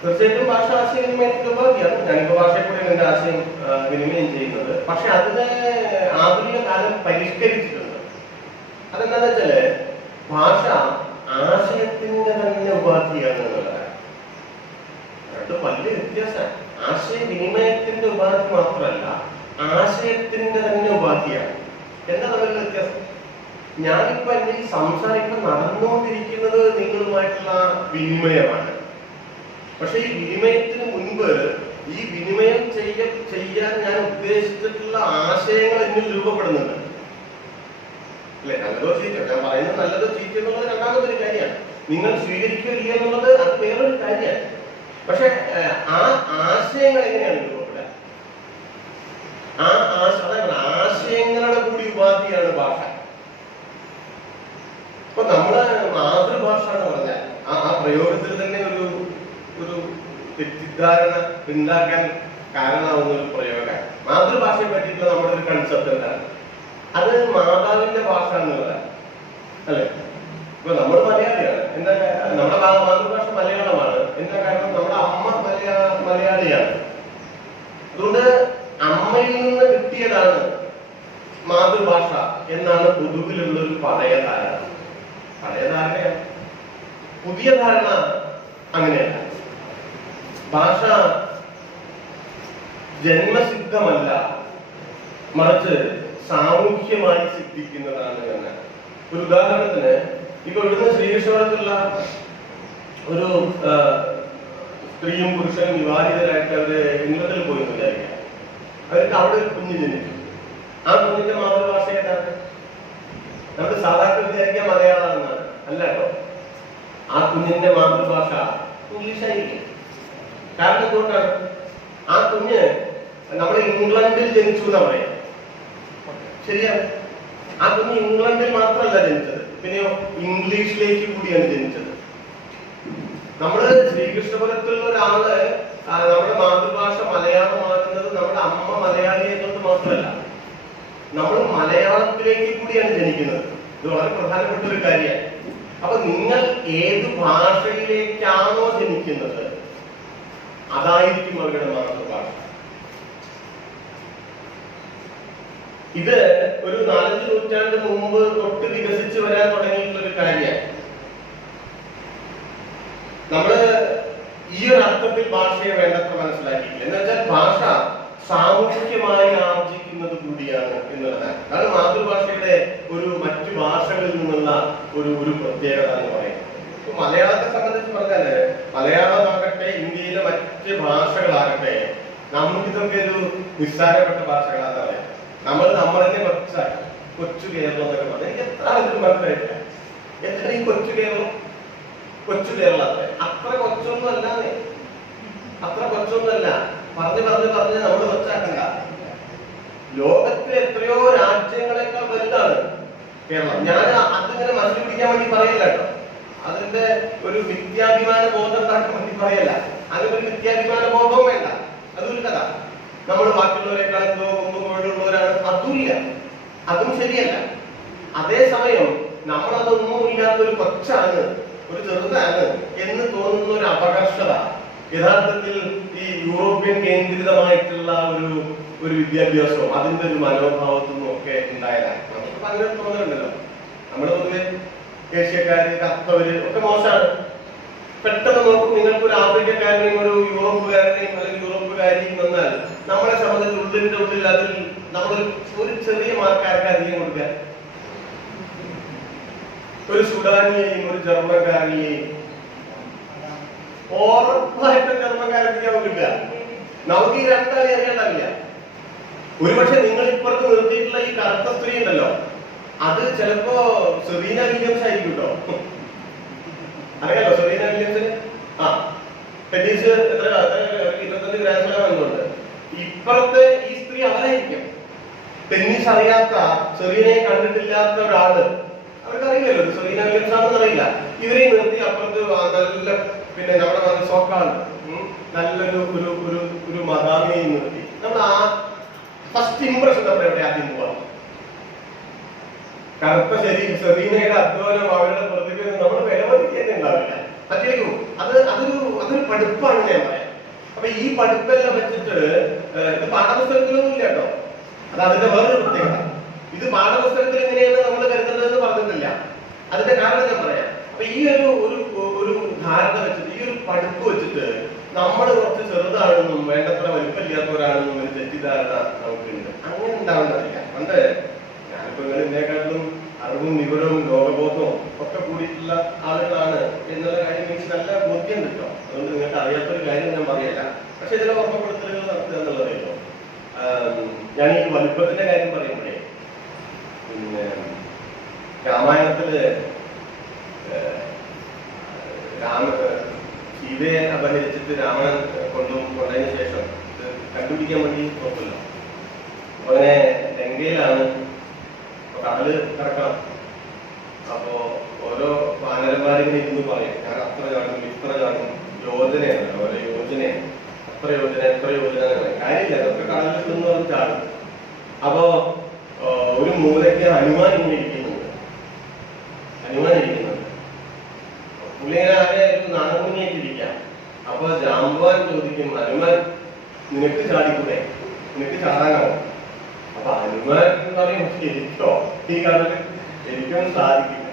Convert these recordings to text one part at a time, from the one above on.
തീർച്ചയായിട്ടും ഭാഷ ആശയവിനിമയത്തിന്റെ ഉപാധിയാണ്. ഞാനിപ്പോ ഭാഷയെ കൂടെ എന്റെ ആശയം വിനിമയം ചെയ്യുന്നത്. പക്ഷെ അതിനെ ആധുനിക കാലം പരിഷ്കരിച്ചിട്ടുണ്ട്. അതെന്താന്ന് വെച്ചാല് ഭാഷ ആശയത്തിന്റെ തന്നെ ഉപാധിയാണ് എന്നുള്ളതാണ്. അത് വലിയ വ്യത്യാസമാണ്. ആശയവിനിമയത്തിന്റെ ഉപാധി മാത്രമല്ല, ആശയത്തിന്റെ തന്നെ ഉപാധിയാണ്. എന്താ തമ്മിലുള്ള വ്യത്യാസം? ഞാനിപ്പോ എന്റെ ഈ സംസാരിപ്പം നടന്നുകൊണ്ടിരിക്കുന്നത് നിങ്ങളുമായിട്ടുള്ള വിനിമയമാണ്. പക്ഷെ ഈ വിനിമയത്തിന് മുൻപ് ഈ വിനിമയം ചെയ്യാൻ ഞാൻ ഉദ്ദേശിച്ചിട്ടുള്ള ആശയങ്ങൾ എന്നിൽ രൂപപ്പെടുന്നുണ്ട്. അല്ലെ? നല്ലതോ ചീറ്റോ, ഞാൻ പറയുന്നത് നല്ലതോ ചീറ്റോ എന്നുള്ളത് രണ്ടാമതൊരു കാര്യമാണ്. നിങ്ങൾ സ്വീകരിക്കുകയില്ല എന്നുള്ളത് അത് വേറൊരു കാര്യമാണ്. പക്ഷെ ആ ആശയങ്ങൾ എങ്ങനെയാണ് രൂപപ്പെടുക? അതാണ് ആശയങ്ങളുടെ കൂടി ഉപാധിയാണ് ഭാഷ. ഇപ്പൊ നമ്മള് മാതൃഭാഷ എന്ന് പറഞ്ഞാൽ ആ പ്രയോഗത്തിൽ തന്നെ ഒരു തെറ്റിദ്ധാരണ ഉണ്ടാക്കാൻ കാരണമാവുന്ന ഒരു പ്രയോഗമാണ്. മാതൃഭാഷയെ പറ്റിയിട്ടുള്ള നമ്മുടെ ഒരു കൺസെപ്റ്റ് എന്താണ്? അത് മാതാവിന്റെ ഭാഷ എന്നുള്ളതാണ്, അല്ലെ? ഇപ്പൊ നമ്മൾ മലയാളിയാണ്. എന്താ നമ്മുടെ മാതൃഭാഷ മലയാളമാണ്. എന്താ കാരണം? നമ്മുടെ അമ്മ മലയാളിയാണ്. അതുകൊണ്ട് അമ്മയിൽ നിന്ന് കിട്ടിയതാണ് മാതൃഭാഷ എന്നാണ് പൊതുവിലുള്ള ഒരു പഴയ ധാരണ. പഴയ ധാരണയാണ്. പുതിയ ധാരണ അങ്ങനെയല്ല. ഭാഷ ജന്മസിദ്ധമല്ല, മറിച്ച് സാമൂഹ്യമായി സിദ്ധിക്കുന്നതാണ് എന്ന്. ഒരു ഉദാഹരണത്തിന്, ഇപ്പൊ ഇവിടുന്ന് ശ്രീകൃഷ്ണപുരത്തുള്ള ഒരു സ്ത്രീയും പുരുഷനും വിവാഹിതരായിട്ട് അവര് ഇംഗ്ലണ്ടിൽ പോയി എന്ന് വിചാരിക്കാം. അവർക്ക് അവിടെ ഒരു കുഞ്ഞ് ജനിച്ചു. ആ കുഞ്ഞിന്റെ മാതൃഭാഷ ഏതാണ്? നമ്മൾ സാധാരണ വിചാരിക്കാൻ മലയാളം എന്നാണ്. അല്ല കേട്ടോ. ആ കുഞ്ഞിന്റെ മാതൃഭാഷ ഇംഗ്ലീഷായിരിക്കും. കാരണം എന്തുകൊണ്ടാണ്? ആ കുഞ്ഞ് നമ്മൾ ഇംഗ്ലണ്ടിൽ ജനിച്ചു എന്നാ പറയാം. ശരിയാണ്. ആ കുഞ്ഞ് ഇംഗ്ലണ്ടിൽ മാത്രമല്ല ജനിച്ചത്, പിന്നെയോ ഇംഗ്ലീഷിലേക്ക് കൂടിയാണ് ജനിച്ചത്. നമ്മള് ശ്രീകൃഷ്ണപുരത്തുള്ള ഒരാള് നമ്മുടെ മാതൃഭാഷ മലയാളമാകുന്നത് നമ്മുടെ അമ്മ മലയാളിയെ കൊണ്ട് മാത്രമല്ല, നമ്മൾ മലയാളത്തിലേക്ക് കൂടിയാണ് ജനിക്കുന്നത്. ഇത് വളരെ പ്രധാനപ്പെട്ട ഒരു കാര്യമാണ്. അപ്പൊ നിങ്ങൾ ഏത് ഭാഷയിലേക്കാണോ ജനിക്കുന്നത് അതായിരിക്കും അവരുടെ മാതൃഭാഷ. ഇത് ഒരു 4 നൂറ്റാണ്ട് മുമ്പ് തൊട്ട് വികസിച്ചു വരാൻ തുടങ്ങിയിട്ടുള്ള ഒരു കാര്യമാണ്. നമ്മള് ഈ ഒരു അർത്ഥത്തിൽ ഭാഷയെ വേണ്ടത്ര മനസ്സിലാക്കിയില്ല. എന്ന് വെച്ചാൽ ഭാഷ സാമൂഹികമായി ആർജിക്കുന്നത് കൂടിയാണ് എന്നുള്ളതാണ്. അതാണ് മാതൃഭാഷയുടെ ഒരു മറ്റു ഭാഷകളിൽ നിന്നുള്ള ഒരു പ്രത്യേകത എന്ന് പറയുന്നത്. ഇപ്പൊ മലയാളത്തെ സംബന്ധിച്ച് പറഞ്ഞാല്, മലയാളമാകട്ടെ ഇന്ത്യയിലെ മറ്റ് ഭാഷകളാകട്ടെ, നമുക്കിതൊക്കെ ഒരു നിസ്സാരപ്പെട്ട ഭാഷകളാന്ന് പറയാം. നമ്മൾ തന്നെ കൊച്ചു കേരളം എന്നൊക്കെ പറഞ്ഞാൽ എനിക്ക് എത്ര ആളുകൾ മനസ്സിലായിട്ടില്ല. എത്ര ഈ കൊച്ചു കേരളം, കൊച്ചു കേരളത്തെ അത്ര കൊച്ചൊന്നും അല്ലാന്നേ, അത്ര കൊച്ചൊന്നുമല്ല. പറഞ്ഞ് നമ്മൾ കൊച്ചാക്കണ്ട. ലോകത്തിലെ എത്രയോ രാജ്യങ്ങളെക്കാൾ വലുതാണ് കേരളം. ഞാൻ അതിങ്ങനെ മനസ്സിൽ പിടിക്കാൻ വേണ്ടി പറയല്ല കേട്ടോ. അതിന്റെ ഒരു മിഥ്യാഭിമാന ബോധം ഉണ്ടാക്കാൻ വേണ്ടി പറയല്ല. അങ്ങനെ ഒരു മിഥ്യാഭിമാന ബോധവും വേണ്ട. അതൊരു കഥ. നമ്മൾ ബാക്കിയുള്ളവരെക്കാൾ എന്തോ മുമ്പുള്ളവരാണ്, അതുമില്ല, അതും ശരിയല്ല. അതേസമയം നമ്മളതൊന്നും ഇല്ലാത്തൊരു കൊച്ചാണ്, ഒരു ചെറുതാണ് എന്ന് തോന്നുന്ന ഒരു അപകർഷത യഥാർത്ഥത്തിൽ ഈ യൂറോപ്യൻ കേന്ദ്രിതമായിട്ടുള്ള ഒരു വിദ്യാഭ്യാസവും അതിന്റെ ഒരു മനോഭാവത്തിൽ നിന്നും ഒക്കെ ഉണ്ടായതാണ്. നമുക്ക് അങ്ങനെ തോന്നുന്നുണ്ടല്ലോ. നമ്മൾ പൊതുവെ ഏഷ്യക്കാര്, കറുത്തവര് ഒക്കെ മോശമാണ്. പെട്ടെന്ന് നോക്കും, നിങ്ങൾക്ക് ഒരു ആഫ്രിക്കക്കാരനെയും ഒരു യൂറോപ്പുകാരനെയും അല്ലെങ്കിൽ യൂറോപ്പുകാരിയും വന്നാൽ നമ്മളെ സംബന്ധിച്ച് ഉള്ളിന്റെ ഉള്ളിൽ അതിൽ നമ്മളൊരു ചെറിയ മാർക്കാർക്ക് അധികം കൊടുക്കാൻ, ഒരു സുഡാനിയെയും ഒരു ജർമ്മൻകാരനെയും ഉറപ്പായിട്ടും ജർമ്മൻകാരെത്തിക്കാൻ നോക്കില്ല. നമുക്ക് ഈ രണ്ടാളെ അറിയാണ്ടാവില്ല. ഒരുപക്ഷെ നിങ്ങൾ ഇപ്പുറത്ത് നിർത്തിയിട്ടുള്ള ഈ കറുത്ത സ്ത്രീ ഉണ്ടല്ലോ, അത് ചിലപ്പോ സെറീന വില്യംസ് ആയിരിക്കും കേട്ടോ. അറിയാലോ സെറീന വില്യംസിന്? ടെന്നീസ് എത്ര 25 ഗ്രാൻഡ് സ്ലാം എന്നുണ്ട്. ഇപ്പുറത്തെ ഈ സ്ത്രീ അവരായിരിക്കും. ടെന്നീസ് അറിയാത്ത, സെറീനയെ കണ്ടിട്ടില്ലാത്ത ഒരാള്, അവർക്കറിയില്ലല്ലോ സെറീന വില്യംസ് ആണെന്ന് അറിയില്ല. ഇവരെ നിർത്തി അപ്പുറത്ത് നല്ല, പിന്നെ നമ്മുടെ സോക്കാണ് നല്ലൊരു ഒരു മദാമിയെ നിർത്തി നമ്മൾ ആ ഫസ്റ്റ് ഇംപ്രഷൻ നമ്മൾ എവിടെ ആദ്യം പോവാം? കറുത്ത സെറീനയുടെ അധ്വാനം, അവരുടെ പ്രതിഭ നമ്മൾ വിലമതിക്കാൻ ഉണ്ടാവില്ല. പറ്റിയിരിക്കും. അതൊരു പഠിപ്പാണ് ഞാൻ പറയാം. അപ്പൊ ഈ പഠിപ്പെല്ലാം വെച്ചിട്ട് ഇത് പാഠപുസ്തകത്തിലൊന്നും ഇല്ല കേട്ടോ. അത് അതിന്റെ വേറൊരു പ്രത്യേകത. ഇത് പാഠപുസ്തകത്തിൽ എങ്ങനെയാണ് നമ്മൾ കരുതേണ്ടതെന്ന് പറഞ്ഞിട്ടില്ല. അതിന്റെ കാരണം ഞാൻ പറയാം. അപ്പൊ ഈ ഒരു ധാരണ വെച്ചിട്ട്, ഈ ഒരു പഠിപ്പ് വെച്ചിട്ട് നമ്മൾ കുറച്ച് ചെറുതാണെന്നും വേണ്ടത്ര വലിപ്പമില്ലാത്തവരാണെന്നും ഒരു തെറ്റിദ്ധാരണ നമുക്കുണ്ട്. അങ്ങനെ ഉണ്ടാവുന്നതില്ല. പണ്ട് ഞാനിപ്പോ ഇതിനെക്കാട്ടിലും അറിവും വിവരവും ലോകബോധവും ഒക്കെ കൂടിയിട്ടുള്ള ആളുകളാണ് എന്നുള്ള കാര്യം എനിക്ക് നല്ല ബോധ്യം കിട്ടും. അതുകൊണ്ട് നിങ്ങൾക്ക് അറിയാത്തൊരു കാര്യം ഞാൻ പറയല്ല. പക്ഷെ ഇതിലെ ഓർമ്മപ്പെടുത്തലുകൾ നടത്തുക എന്നുള്ളതല്ലോ. ഞാൻ ഈ വലിപ്പത്തിന്റെ കാര്യം പറയുമ്പോഴേ, പിന്നെ രാമായണത്തില് സീതയെ അപഹരിച്ചിട്ട് രാമൻ കൊണ്ടതിന് ശേഷം കണ്ടുപിടിക്കാൻ വേണ്ടി നോക്കല്ലോ. അങ്ങനെ ലങ്കയിലാണ് കടല് കിടക്കണം. അപ്പോ ഓരോ വാനരന്മാരിങ്ങനെ ഇരുന്ന് പറയും, ഞാൻ അത്ര ചാടും ഇത്ര ചാടും, യോജനയാണ് ഓരോ യോജനയാണ്, എത്ര യോജന എത്ര യോജന കാര്യമില്ല, അതൊക്കെ കടലിൽ നിന്ന് പറഞ്ഞ് ചാടും. അപ്പോ ഒരു മൂലയ്ക്ക് ഹനുമാൻ ഇങ്ങനെ ഇരിക്കുന്നുണ്ട്. പുള്ളിങ്ങനെ ആരെയായിരുന്നു നാണമുങ്ങിയിട്ടിരിക്കാം. അപ്പൊ ജാമ്പവാൻ ചോദിക്കും, ഹനുമാൻ നിനക്ക് ചാടിക്കൂടെ, നിനക്ക് ചാടാനാവും? അപ്പൊ ഹനുമാൻ എന്ന് പറയും, എനിക്കോ ഈ കടല് എനിക്കൊന്നും സാധിക്കില്ല.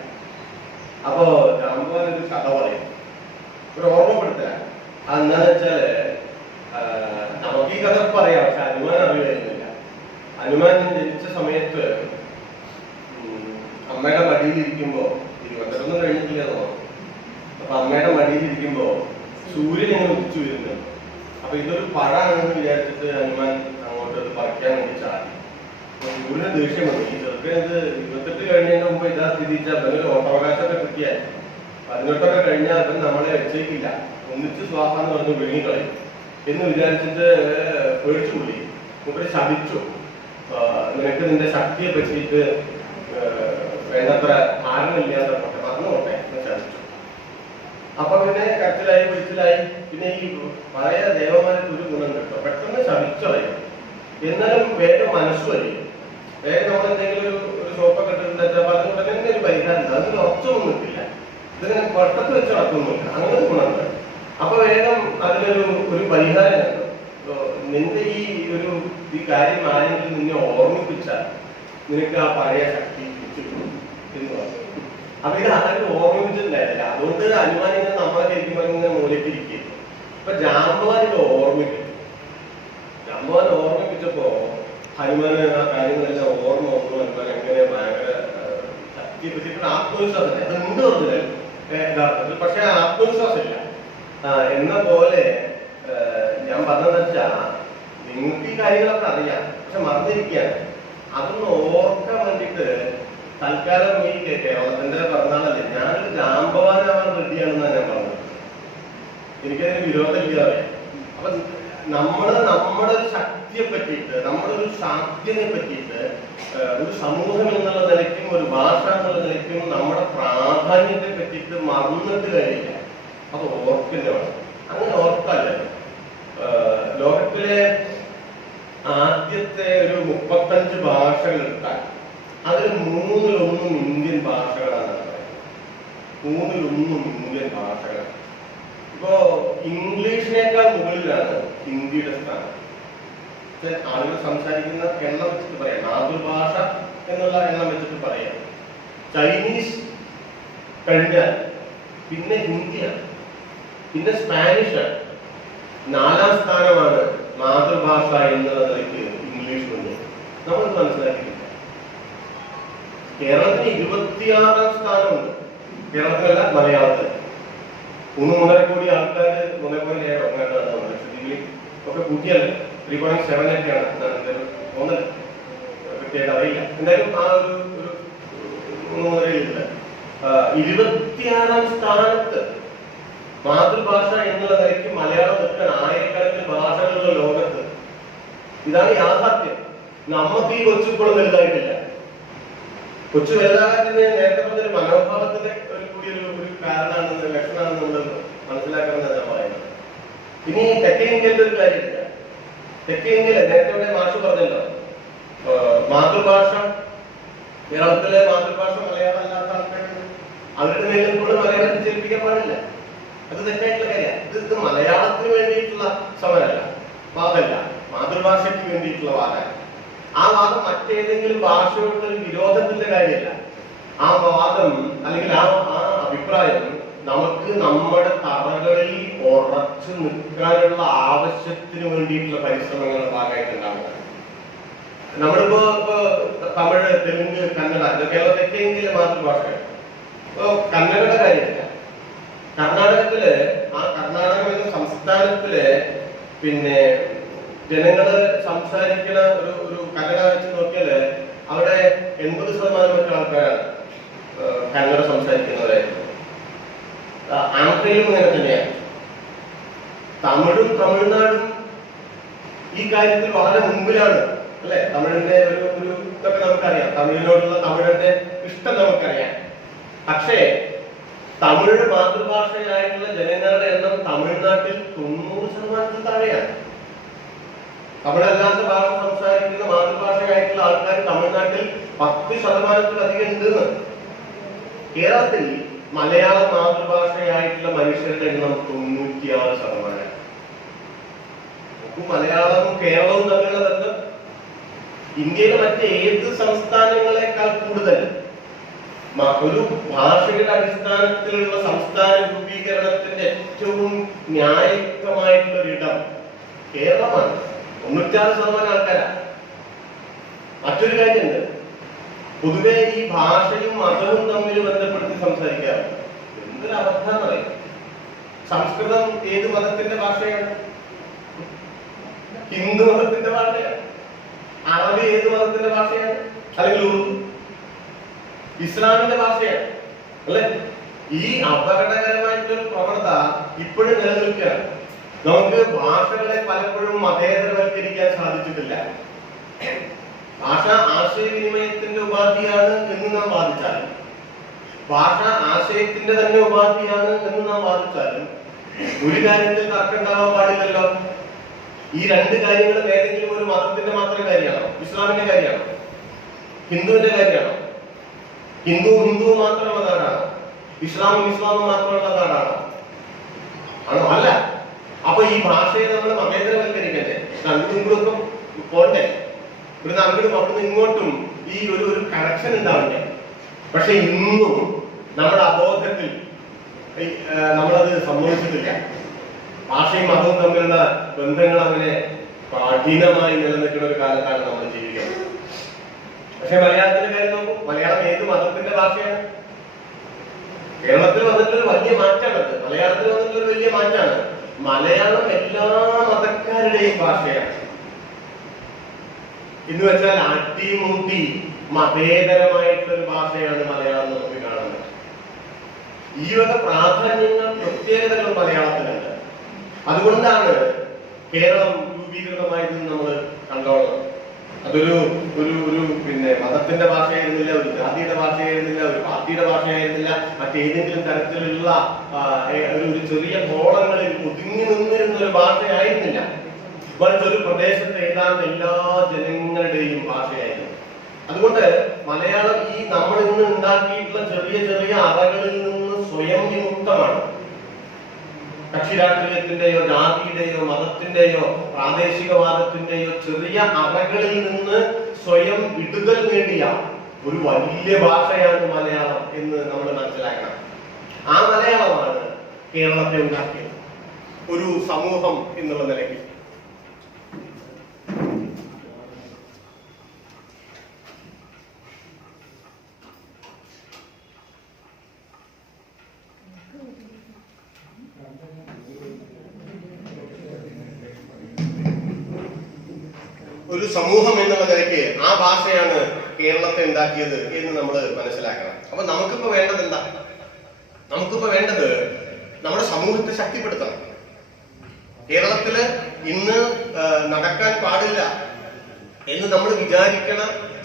അപ്പോ ജാമ്പവാൻ ഒരു കഥ പറയും, ഒരു ഓർമ്മപ്പെടുത്തല. അതെന്താന്ന് വെച്ചാല് നമുക്ക് ഈ കഥ പറയാം, പക്ഷെ ഹനുമാൻ അറിയുമായിരുന്നില്ല. ഹനുമാൻ ജനിച്ച സമയത്ത് അമ്മയുടെ മടിയിലിരിക്കുമ്പോ 21 കഴിഞ്ഞിട്ടില്ല തോന്നുന്നു. അപ്പൊ അമ്മയുടെ മടിയിലിരിക്കുമ്പോ സൂര്യൻ ഇങ്ങനെ ഉദിച്ചു വരുന്നു. അപ്പൊ ഇതൊരു പഴാണെന്ന് വിചാരിച്ചിട്ട് ഹനുമാൻ അങ്ങോട്ട് അത് പറിക്കാൻ വേണ്ടി ചാടി. സൂര്യന് ദേഷ്യം വന്നു. ഈ ചെറുക്കത് 28 കഴിഞ്ഞതിന് മുമ്പ് ഇതാ സ്ഥിതിച്ചാൽ ഒരു ഓട്ടവകാശമൊക്കെ കിട്ടിയാൽ 18 കഴിഞ്ഞാൽ അവൻ നമ്മളെ വെച്ചേക്കില്ല, ഒന്നിച്ച് സ്വാഹ എന്ന് പറഞ്ഞ് വിഴുങ്ങിക്കളയും എന്ന് വിചാരിച്ചിട്ട് പേടിച്ചു കൂടി. മൂപ്പര് ശപിച്ചു, നിനക്ക് നിന്റെ ശക്തിയെ പറ്റിയിട്ട് വേണ്ടത്ര ധാരണയില്ലാതെ പറഞ്ഞോട്ടെ എന്ന് ശപിച്ചു. അപ്പൊ പിന്നെ കരച്ചിലായി പിടിച്ചിലായി. പിന്നെ ഈ പഴയ ദേവന്മാർക്ക് ഒരു ഗുണം കിട്ടും, പെട്ടെന്ന് ശപിച്ചറിയും, എന്നാലും വേഗം മനസ്സു അറിയും. വേഗം നമ്മൾ എന്തെങ്കിലും ഒരു ഷോപ്പൊക്കെ ഇട്ടിട്ടുണ്ടെച്ചാൽ പറഞ്ഞുകൊണ്ട് തന്നെ ഒരു പരിഹാരം, അതിന് ഉറച്ചൊന്നും കിട്ടില്ല, ഇതിങ്ങനെ പെട്ടത്ത് വെച്ച് നടക്കൊന്നുമില്ല, അങ്ങനെ ഗുണമുണ്ട്. അപ്പൊ വേഗം അതിനൊരു പരിഹാരം കണ്ടു. നിന്റെ ഈ കാര്യം ആരെങ്കിലും നിന്നെ ഓർമ്മിപ്പിച്ചാൽ നിനക്ക് ആ പഴയ ശക്തി കിട്ടും എന്ന് പറഞ്ഞു. അപ്പൊ ഇത് ആരും ഓർമ്മിപ്പിച്ചിട്ടുണ്ടായിരുന്നില്ല. അതുകൊണ്ട് ഹനുമാനിങ്ങനെ നമ്മളെ ശരിക്കും ഇങ്ങനെ മൂലത്തിരിക്കും. ഇപ്പൊ ജാമ്പവാൻ ഇത് ഓർമ്മിപ്പിച്ചു. ജാമ്പവാൻ ഓർമ്മിപ്പിച്ചപ്പോ ഹനുമാന് ആ കാര്യങ്ങളെല്ലാം ഓർമ്മ വന്നു. ഹനുമാൻ എങ്ങനെ ഭയങ്കര ശക്തിയെ പറ്റിയിട്ട് ആത്മവിശ്വാസം, അത് ഉണ്ട് പറഞ്ഞില്ല യഥാർത്ഥത്തിൽ, പക്ഷെ ആത്മവിശ്വാസം ഇല്ല. എന്ന പോലെ ഞാൻ പറഞ്ഞതെന്ന് വെച്ചാ, നിങ്ങൾക്ക് ഈ കാര്യങ്ങളൊക്കെ അറിയാം, പക്ഷെ മറന്നിരിക്കുകയാണ്. അതൊന്ന് ഓർക്കാൻ വേണ്ടിയിട്ട് തൽക്കാലം ഈ കേരളത്തിന്റെ പിറന്നാളല്ലേ, ഞാനൊരു ജാമ്പവാനാവാൻ റെഡിയാണെന്നാണ് ഞാൻ പറഞ്ഞത്. എനിക്കതിന് വിരോധമില്ല അറിയാം. അപ്പൊ നമ്മുടെ ശക്തിയെ പറ്റിയിട്ട്, നമ്മുടെ ഒരു സാധ്യതയെ പറ്റിയിട്ട് ഒരു സമൂഹം എന്നുള്ള നിലയ്ക്കും ഒരു ഭാഷ എന്നുള്ള നിലയ്ക്കും നമ്മുടെ പ്രാധാന്യത്തെ പറ്റിയിട്ട് മറന്നിട്ട് കഴിയില്ല. അത് ഓർക്കില്ല വേണം. അങ്ങനെ ഓർക്കല്ലേ, ലോകത്തിലെ ആദ്യത്തെ ഒരു 35 ഭാഷകൾ എടുത്താൽ അതിൽ 3-1 ഇന്ത്യൻ ഭാഷകളാണ്. 3-1 ഇന്ത്യൻ ഭാഷകളാണ്. ഇപ്പോ ഇംഗ്ലീഷിനേക്കാൾ മുകളിലാണ് ഹിന്ദിയുടെ സ്ഥാനം. ആളുകൾ സംസാരിക്കുന്ന എണ്ണം വെച്ചിട്ട് പറയാം, മാതൃഭാഷ എന്നുള്ള എണ്ണം വെച്ചിട്ട് പറയാം. ചൈനീസ് കഴിഞ്ഞാൽ പിന്നെ ഹിന്ദിയാണ്, പിന്നെ സ്പാനിഷ്. 4ാം സ്ഥാനമാണ് മാതൃഭാഷ എന്നുള്ള നിലയ്ക്ക് ഇംഗ്ലീഷ് കൊണ്ട്. നമ്മൾ മനസ്സിലാക്കിയില്ല. കേരളത്തിന് 26ാം സ്ഥാനമുണ്ട്. കേരളത്തിലല്ല, മലയാളത്തിൽ 3.5 കോടി ആൾക്കാർ, 3.7 ലക്ഷദ്വീപിൽ ഒക്കെ കൂട്ടിയല്ലേ 3.7 ഒക്കെയാണ് തോന്നല്, കൃത്യമായിട്ട് അറിയില്ല. എന്തായാലും ആ ഒരു 3.5 26ാം സ്ഥാനത്ത് മാതൃഭാഷ എന്നുള്ള നിലയ്ക്ക് മലയാളം നിൽക്കാൻ ആയിരക്കണക്കിന് ഭാഷകളുള്ള ലോകത്ത്. ഇതാണ് യാഥാർത്ഥ്യം. നമുക്ക് ഈ കൊച്ചിപ്പോഴും വലുതായിട്ടില്ല. കൊച്ചു വലുതാകാത്തിന് നേരത്തെ പറഞ്ഞൊരു മനോഭാവത്തിന്റെ ഒരു കാരണമാണെന്ന്, ലക്ഷണമാണെന്ന് നമ്മൾ മനസ്സിലാക്കണമെന്ന് ഞാൻ പറയുന്നത്. ഇനി തെക്കേ ഇന്ത്യയിലെ ഒരു കാര്യമില്ല. തെക്കേ ഇന്ത്യയിലെ നേരത്തെ മാഷ് പറഞ്ഞല്ലോ, മാതൃഭാഷ കേരളത്തിലെ മാതൃഭാഷ മലയാളം അല്ലാത്ത ആൾക്കാരുണ്ട്. അവരുടെ മേലിൽ കൂടെ മലയാളത്തിൽ ജനിപ്പിക്കാൻ പാടില്ല. അത് തെറ്റായിട്ടുള്ള കാര്യമാണ്. ഇത് മലയാളത്തിന് വേണ്ടിയിട്ടുള്ള സമരമല്ല, വാദമല്ല, മാതൃഭാഷയ്ക്ക് വേണ്ടിയിട്ടുള്ള വാദമാണ്. ആ വാദം മറ്റേതെങ്കിലും ഭാഷയോടുള്ള ഒരു വിരോധത്തിന്റെ കാര്യമല്ല. ആ വാദം അല്ലെങ്കിൽ ആ അഭിപ്രായം നമുക്ക് നമ്മുടെ തറകളിൽ ഉറച്ചു നിൽക്കാനുള്ള ആവശ്യത്തിന് വേണ്ടിയിട്ടുള്ള പരിശ്രമങ്ങളുടെ ഭാഗമായിട്ടുണ്ടാവുക. നമ്മളിപ്പോ തമിഴ്, തെലുങ്ക്, കന്നഡ, ഇത് കേരളത്തിലെ ഇന്ത്യയിലെ മാതൃഭാഷയാണ്. ഇപ്പോ കന്നഡയുടെ കാര്യമില്ല. കർണാടകത്തില് കർണാടകം എന്ന സംസ്ഥാനത്തില് പിന്നെ ജനങ്ങള് സംസാരിക്കുന്ന ഒരു കന്നഡ വെച്ച് നോക്കിയാല് അവിടെ 80% മറ്റു ആൾക്കാരാണ് കന്നഡ സംസാരിക്കുന്നവരായിരുന്നു. ആന്ധ്രയിലും അങ്ങനെ തന്നെയാണ്. തമിഴ്നാടും ഈ കാര്യത്തിൽ വളരെ മുമ്പിലാണ് അല്ലെ? തമിഴിന്റെ ഒരു ഇതൊക്കെ നമുക്കറിയാം, തമിഴിനോടുള്ള തമിഴിന്റെ ഇഷ്ടം നമുക്കറിയാം. പക്ഷേ തമിഴ് മാതൃഭാഷയായിട്ടുള്ള ജനങ്ങളുടെ എണ്ണം തമിഴ്നാട്ടിൽ 90% താഴെയാണ്. തമിഴല്ലാത്ത ഭാഷ സംസാരിക്കുന്ന മാതൃഭാഷയായിട്ടുള്ള ആൾക്കാർ തമിഴ്നാട്ടിൽ 10%-ലധികം ഉണ്ട്. കേരളത്തിൽ മലയാള മാതൃഭാഷയായിട്ടുള്ള മനുഷ്യരുടെ എണ്ണം 96%. മലയാളവും കേരളവും തമ്മിലുള്ള ബന്ധം ഇന്ത്യയിലെ മറ്റേത് സംസ്ഥാനങ്ങളെക്കാൾ കൂടുതൽ ഒരു ഭാഷയുടെ അടിസ്ഥാനത്തിലുള്ള സംസ്ഥാന രൂപീകരണത്തിന്റെ ഏറ്റവും ന്യായയുക്തമായിട്ടുള്ള ഒരിടം കേരളമാണ്. 96% ആൾക്കാരാണ്. മറ്റൊരു കാര്യമുണ്ട്, പൊതുവെ ഈ ഭാഷയും മതവും തമ്മിൽ ബന്ധപ്പെടുത്തി സംസാരിക്കാറുണ്ട്. എന്തൊരു അബദ്ധം പറയും. സംസ്കൃതം ഏത് മതത്തിന്റെ ഭാഷയാണ്? ഹിന്ദു മതത്തിന്റെ ഭാഷയാണ്. അറബി ഏത് മതത്തിന്റെ ഭാഷയാണ്? അല്ലെങ്കിൽ ഉറുദു ഇസ്ലാമിന്റെ ഭാഷയാണ് അല്ലെ? ഈ അപകടകരമായിട്ടുള്ള പ്രവണത ഇപ്പോഴും നിലനിൽക്കുകയാണ്. നമുക്ക് ഭാഷകളെ പലപ്പോഴും മതേതരവൽക്കരിക്കാൻ സാധിച്ചിട്ടില്ല. ഭാഷ ആശയവിനിമയത്തിന്റെ ഉപാധിയാണ് എന്ന് നാം വാദിച്ചാലും, ഭാഷ ആശയത്തിന്റെ തന്നെ ഉപാധിയാണ് എന്ന് നാം വാദിച്ചാലും ഒരു കാര്യത്തിൽ തർക്കം ഉണ്ടാവാൻ പാടില്ലല്ലോ. ഈ രണ്ട് കാര്യങ്ങളും ഏതെങ്കിലും ഒരു മതത്തിന്റെ മാത്രം കാര്യമാണോ? ഇസ്ലാമിന്റെ കാര്യമാണോ? ഹിന്ദുവിന്റെ കാര്യമാണോ? ഹിന്ദുവും മാത്രമുള്ള നാടാണോ? ഇസ്ലാമും മാത്രമുള്ള നാടാണോ? ആണോ? അല്ല. അപ്പൊ ഈ ഭാഷയെ നമ്മൾ മതേതരവൽക്കരിക്കണ്ടേ? അങ്ങോട്ടും ഇങ്ങോട്ടും പോണ്ടേ? ഇവിടുന്ന് അങ്ങോട്ടും അവിടുന്ന് ഇങ്ങോട്ടും ഈ ഒരു കണക്ഷൻ ഉണ്ടാവണ്ടേ? പക്ഷെ ഇന്നും നമ്മുടെ അബോധത്തിൽ നമ്മളത് സംഭവിച്ചിട്ടില്ല. ഭാഷയും മതവും തമ്മിലുള്ള ബന്ധങ്ങൾ അങ്ങനെ കഠിനമായി നിലനിൽക്കുന്ന ഒരു കാലത്താണ് നമ്മൾ ജീവിക്കുന്നത്. പക്ഷെ മലയാളത്തിന്റെ കാര്യം നോക്കൂ. മലയാളം ഏത് മതത്തിന്റെ ഭാഷയാണ്? കേരളത്തിൽ വന്നിട്ടൊരു വലിയ മാറ്റാണത്. മലയാളത്തിൽ വന്നിട്ടൊരു വലിയ മാറ്റാണ്. മലയാളം എല്ലാ മതക്കാരുടെയും ഭാഷയാണ്. എന്ന് വെച്ചാൽ അടിമുടി മതേതരമായിട്ടുള്ളൊരു ഭാഷയാണ് മലയാളം നമുക്ക് കാണുന്നത്. ഈ വക പ്രാധാന്യങ്ങൾ, പ്രത്യേകതകൾ മലയാളത്തിലുണ്ട്. അതുകൊണ്ടാണ് കേരളം രൂപീകൃതമായതെന്ന് നമ്മൾ കണ്ടോളണം. അതൊരു പിന്നെ മതത്തിന്റെ ഭാഷയായിരുന്നില്ല, ഒരു ജാതിയുടെ ഭാഷയായിരുന്നില്ല, ഒരു പാർട്ടിയുടെ ഭാഷയായിരുന്നില്ല, മറ്റേതെങ്കിലും തരത്തിലുള്ള ഒരു ചെറിയ കോളങ്ങളിൽ ഒതുങ്ങി നിന്നിരുന്ന ഒരു ഭാഷയായിരുന്നില്ല. മറിച്ച് ഒരു പ്രദേശത്തെ ഏതാണ്ട് എല്ലാ ജനങ്ങളുടെയും ഭാഷയായിരുന്നു. അതുകൊണ്ട് മലയാളം ഈ നമ്മൾ ഇന്ന് ഉണ്ടാക്കിയിട്ടുള്ള ചെറിയ ചെറിയ അറകളിൽ നിന്ന് സ്വയം വിമുക്തമാണ്. കക്ഷി രാഷ്ട്രീയത്തിന്റെയോ ജാതിയുടെയോ മതത്തിന്റെയോ പ്രാദേശികവാദത്തിന്റെയോ ചെറിയ അറകളിൽ നിന്ന് സ്വയം വിടുതൽ നേടിയ ഒരു വലിയ ഭാഷയാണ് മലയാളം എന്ന് നമ്മൾ മനസ്സിലാക്കണം. ആ മലയാളമാണ് കേരളത്തെ ഉണ്ടാക്കിയത് ഒരു സമൂഹം എന്നുള്ള നിലയ്ക്ക്. ഒരു സമൂഹം എന്നുള്ള നിലയ്ക്ക് ആ ഭാഷയാണ് കേരളത്തെ ഉണ്ടാക്കിയത് എന്ന് നമ്മൾ മനസ്സിലാക്കണം. അപ്പൊ നമുക്കിപ്പോ വേണ്ടത് എന്താ? നമുക്കിപ്പോ വേണ്ടത് നമ്മുടെ സമൂഹത്തെ ശക്തിപ്പെടുത്തണം. കേരളത്തില് ഇന്ന് നടക്കാൻ പാടില്ല എന്ന് നമ്മൾ വിചാരിക്കണ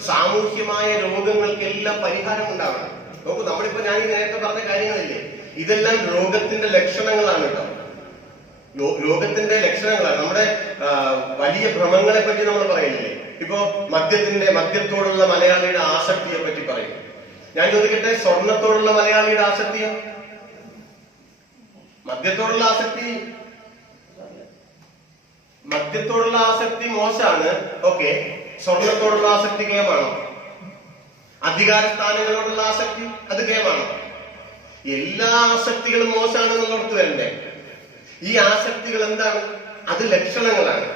സാമൂഹ്യമായ രോഗങ്ങൾക്കെല്ലാം പരിഹാരം ഉണ്ടാവണം. നോക്കൂ, നമ്മളിപ്പോ ഞാൻ നേരത്തെ പറഞ്ഞ കാര്യങ്ങളില്ലേ, ഇതെല്ലാം രോഗത്തിന്റെ ലക്ഷണങ്ങളാണ് കേട്ടോ. രോഗത്തിന്റെ ലക്ഷണങ്ങളാണ്. നമ്മുടെ വലിയ ഭ്രമങ്ങളെ പറ്റി നമ്മൾ പറയില്ലേ? ഇപ്പോ മദ്യത്തോടുള്ള മലയാളിയുടെ ആസക്തിയെ പറ്റി പറയും. ഞാൻ ചോദിക്കട്ടെ, സ്വർണത്തോടുള്ള മലയാളിയുടെ ആസക്തിയോ? മദ്യത്തോടുള്ള ആസക്തി മോശമാണ്. ഓക്കെ, സ്വർണത്തോടുള്ള ആസക്തി കേമാണോ? അധികാര സ്ഥാനങ്ങളോടുള്ള ആസക്തി അത് കേമാണോ? എല്ലാ ആസക്തികളും മോശമാണെന്ന് ഓർത്ത് വരണ്ടേ? ഈ ആസക്തികൾ എന്താണ്? അത് ലക്ഷണങ്ങളാണ്.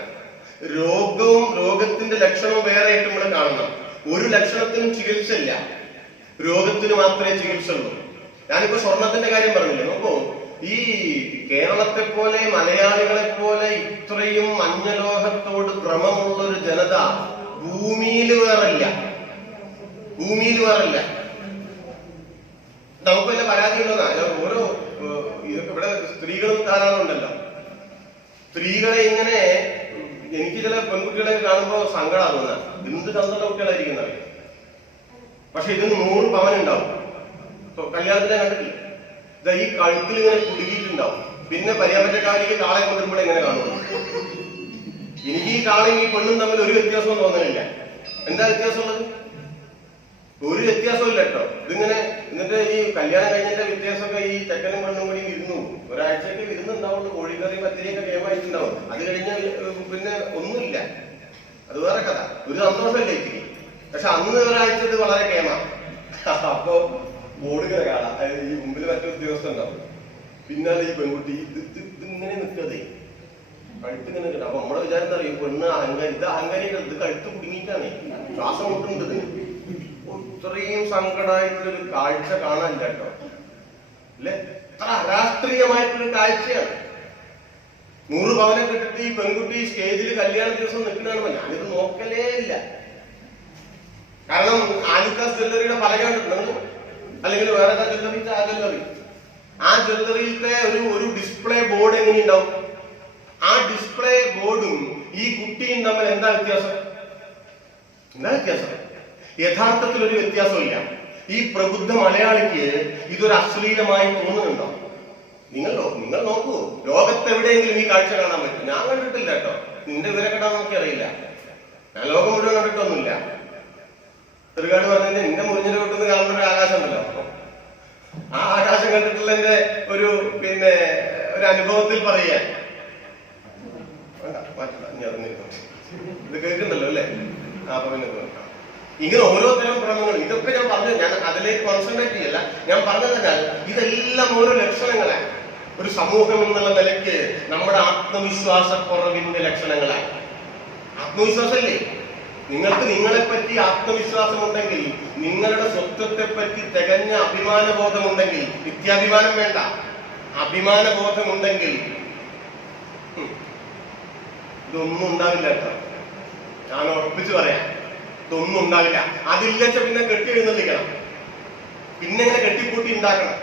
രോഗത്തിന്റെ ലക്ഷണവും വേറെ ആയിട്ട് നമ്മൾ കാണണം. ഒരു ലക്ഷണത്തിനും ചികിത്സ ഇല്ല, രോഗത്തിന് മാത്രമേ ചികിത്സ ഉള്ളൂ. ഞാനിപ്പോ സ്വർണത്തിന്റെ കാര്യം പറഞ്ഞില്ലേ, നോക്കൂ, ഈ കേരളത്തെ പോലെ മലയാളികളെ പോലെ ഇത്രയും മഞ്ഞലോഹത്തോട് ഭ്രമമുള്ള ഒരു ജനത ഭൂമിയിൽ വേറില്ല. നമുക്ക് വല്ല പരാതി ഉള്ളതാ? ഓരോ ഇതൊക്കെ ഇവിടെ സ്ത്രീകളും ധാരാളം ഉണ്ടല്ലോ. സ്ത്രീകളെ ഇങ്ങനെ, എനിക്ക് ചില പെൺകുട്ടികളെ കാണുമ്പോ സങ്കടമാകുന്ന, എന്ത് ചന്തമുള്ള കുട്ടികളായിരിക്കുന്നത്. പക്ഷെ ഇതിന് 100 പവൻ ഉണ്ടാവും. കല്യാണത്തിനെ കണ്ടിട്ടില്ല, ഈ കഴുത്തിൽ ഇങ്ങനെ കുടുങ്ങിയിട്ടുണ്ടാവും. പിന്നെ പരിയാപറ്റക്കാരിക്ക് കാളെ കൊണ്ടുവരുമ്പോൾ എങ്ങനെ കാണുന്നു? എനിക്ക് ഈ കാളയും ഈ പെണ്ണും തമ്മിൽ ഒരു വ്യത്യാസവും തോന്നണില്ല. എന്താ വ്യത്യാസമുള്ളത്? ഒരു വ്യത്യാസവും ഇല്ല കേട്ടോ. ഇതിങ്ങനെ എന്നിട്ട് ഈ കല്യാണം കഴിഞ്ഞതിന്റെ വ്യത്യാസമൊക്കെ ഈ ചെക്കനും പെണ്ണും കൂടി ഇരുന്നു ഒരാഴ്ചയൊക്കെ ഇരുന്നുണ്ടാവുള്ളൂ. കോഴിക്കറി പത്തിരിയൊക്കെ കേമായിട്ടുണ്ടാവും. അത് കഴിഞ്ഞ പിന്നെ ഒന്നുമില്ല. അത് വേറെ കഥ. ഒരു സന്തോഷമല്ലേ ഇത്തിരി. പക്ഷെ അന്ന് ഒരാഴ്ച ഇത് വളരെ കേമ. അപ്പൊ ബോർഡിങ്ങനെ കാണാം, ഈ മുമ്പിൽ മറ്റൊരു ഉദ്യോഗസ്ഥ ഉണ്ടാവും. പിന്നാലെ ഈ പെൺകുട്ടി ഇതിങ്ങനെ നിൽക്കതേ, കഴുത്തിങ്ങനെ കിട്ടും. അപ്പൊ നമ്മളെ വിചാരം എന്താ അറിയും, പെണ്ണ് അഹങ്കാരികൾ ഇത് കഴുത്ത് കുടുങ്ങിയിട്ടാണ്, ശ്വാസം മുട്ടുന്നത്. ഇത്രയും സങ്കടമായിട്ടുള്ളൊരു കാഴ്ച കാണാനില്ല കേട്ടോ. അല്ലെ, അത്ര അരാഷ്ട്രീയമായിട്ടുള്ളൊരു കാഴ്ചയാണ്. 100 പവനെ കിട്ടിട്ട് ഈ പെൺകുട്ടി സ്റ്റേജിൽ കല്യാണ ദിവസം നിൽക്കണമെന്ന് ഞാനിത് നോക്കലേ ഇല്ല. കാരണം ആലുക്കാസ് ജ്വല്ലറിയുടെ പലക കണ്ടിട്ടുണ്ട്, അല്ലെങ്കിൽ വേറെ ജ്വല്ലറി, ആ ജ്വല്ലറിയിലത്തെ ഒരു ഡിസ്പ്ലേ ബോർഡ് എങ്ങനെയുണ്ടാവും? ആ ഡിസ്പ്ലേ ബോർഡും ഈ കുട്ടിയും തമ്മിൽ എന്താ വ്യത്യാസം? യഥാർത്ഥത്തിൽ ഒരു വ്യത്യാസമില്ല. ഈ പ്രബുദ്ധ മലയാളിക്ക് ഇതൊരു അശ്ലീലമായി തോന്നുന്നുണ്ടോ? നിങ്ങൾ നോക്കൂ, ലോകത്തെവിടെയെങ്കിലും ഈ കാഴ്ച കാണാൻ പറ്റും? ഞാൻ കണ്ടിട്ടില്ല കേട്ടോ. നിന്റെ വിവരം കേട്ടാ നോക്കി അറിയില്ല. ഞാൻ ലോകം മുഴുവൻ കണ്ടിട്ടൊന്നുമില്ല. ഒരുപാട് പറഞ്ഞത് നിന്റെ മുറിഞ്ഞിട്ട് കിട്ടുന്ന കാണുന്ന ഒരു ആകാശം ഉണ്ടല്ലോ, ആ ആകാശം കണ്ടിട്ടുള്ളതിന്റെ ഒരു അനുഭവത്തിൽ പറയാൻ ഇത് കേൾക്കുന്നുണ്ടല്ലോ അല്ലേ? അപ്പൊ പിന്നെ ഇങ്ങനെ ഓരോ തരം ഭ്രമങ്ങൾ, ഇതൊക്കെ ഞാൻ പറഞ്ഞു, ഞാൻ അതിലേക്ക് കോൺസെൻട്രേറ്റ് ചെയ്യല്ല. ഞാൻ പറഞ്ഞതിനാൽ ഇതെല്ലാം ഓരോ ലക്ഷണങ്ങളാണ്. ഒരു സമൂഹം എന്നുള്ള നിലയ്ക്ക് നമ്മുടെ ആത്മവിശ്വാസക്കുറവിന്റെ ലക്ഷണങ്ങളാണ്. ആത്മവിശ്വാസമല്ലേ? നിങ്ങൾക്ക് നിങ്ങളെപ്പറ്റി ആത്മവിശ്വാസമുണ്ടെങ്കിൽ, നിങ്ങളുടെ സ്വത്വത്തെ പറ്റി തികഞ്ഞ അഭിമാനബോധമുണ്ടെങ്കിൽ, നിത്യാഭിമാനം വേണ്ട, അഭിമാനബോധമുണ്ടെങ്കിൽ ഇതൊന്നും ഉണ്ടാവില്ല കേട്ടോ. ഞാൻ ഉറപ്പിച്ചു പറയാം, ഇതൊന്നും ഉണ്ടാവില്ല. അതില്ലച്ച പിന്നെ കെട്ടി എഴുന്നള്ളിക്കണം, പിന്നെ ഇങ്ങനെ കെട്ടിപ്പൂട്ടി ഉണ്ടാക്കണം.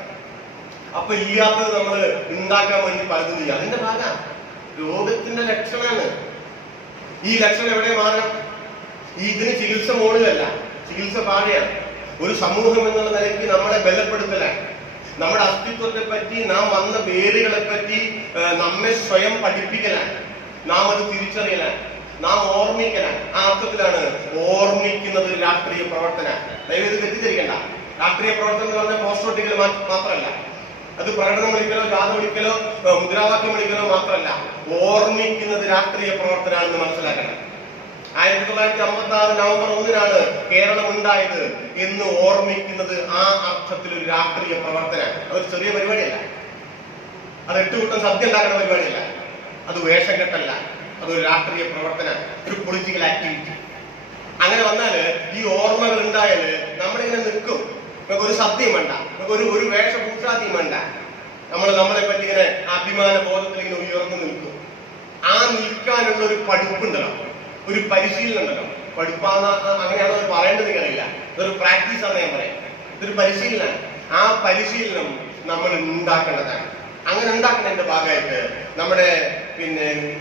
അപ്പൊ ഇല്ലാത്തത് നമ്മൾ ഉണ്ടാക്കാൻ വേണ്ടി പലതും ചെയ്യുക. അതിന്റെ ഭാഗം രോഗത്തിന്റെ ലക്ഷണമാണ്. ഈ ലക്ഷണം എവിടെ മാറണം? ഇതിന് ചികിത്സ മോളിലല്ല, ചികിത്സ പാടിയാണ്. ഒരു സമൂഹം എന്നുള്ള നിലയ്ക്ക് നമ്മളെ ബലപ്പെടുത്തലാണ്. നമ്മുടെ അസ്തിത്വത്തെ പറ്റി, നാം വന്ന വേരുകളെ പറ്റി നമ്മെ സ്വയം പഠിപ്പിക്കലാണ്. നാം അത് തിരിച്ചറിയലാണ്, നാം ഓർമ്മിക്കലാണ്. ആ അർത്ഥത്തിലാണ് ഓർമ്മിക്കുന്നത് രാഷ്ട്രീയ പ്രവർത്തനം. ദയവേത് തെറ്റിദ്ധരിക്കണ്ട. രാഷ്ട്രീയ പ്രവർത്തനം എന്ന് പറഞ്ഞാൽ പോസ്റ്റർ ഒട്ടിക്കൽ മാത്രമല്ല, അത് പ്രകടനം വിളിക്കലോ ജാഥ വിളിക്കലോ മുദ്രാവാക്യം വിളിക്കലോ മാത്രമല്ല. ഓർമ്മിക്കുന്നത് രാഷ്ട്രീയ പ്രവർത്തനമാണെന്ന് മനസ്സിലാക്കണം. 1956 നവംബർ 1-നാണ് കേരളം ഉണ്ടായത് എന്ന് ഓർമ്മിക്കുന്നത് ആ അർത്ഥത്തിൽ ഒരു രാഷ്ട്രീയ പ്രവർത്തനമാണ്. അതൊരു ചെറിയ പരിപാടിയല്ല, അത് 8 കൂട്ടം സദ്യ ഉണ്ടാക്കുന്ന പരിപാടിയല്ല, അത് വേഷം കെട്ടല്ല, അതൊരു രാഷ്ട്രീയ പ്രവർത്തനമാണ്, ഒരു പൊളിറ്റിക്കൽ ആക്ടിവിറ്റി. അങ്ങനെ വന്നാല് ഈ ഓർമ്മകൾ ഉണ്ടായാല് നമ്മളിങ്ങനെ നിൽക്കും. നമുക്ക് ഒരു സദ്യയും വേണ്ട, നമുക്ക് ഒരു വേഷഭൂഷാദിയും വേണ്ട. നമ്മളെ പറ്റി ഇങ്ങനെ അഭിമാന ബോധത്തിൽ ഇങ്ങനെ ഉയർന്നു നിൽക്കും. ആ നിൽക്കാനുള്ള ഒരു പഠിപ്പുണ്ടല്ലോ, ഒരു പരിശീലനം ഉണ്ടല്ലോ. പഠിപ്പാന്ന് അങ്ങനെയാണോ പറയേണ്ടത് എനിക്കറിയില്ല. ഇതൊരു പ്രാക്ടീസ് ആണ് ഞാൻ പറയാം. ഇതൊരു പരിശീലനമാണ്. ആ പരിശീലനം നമ്മൾ ഉണ്ടാക്കേണ്ടതാണ്. അങ്ങനെ ഉണ്ടാക്കുന്നതിന്റെ ഭാഗമായിട്ട് നമ്മുടെ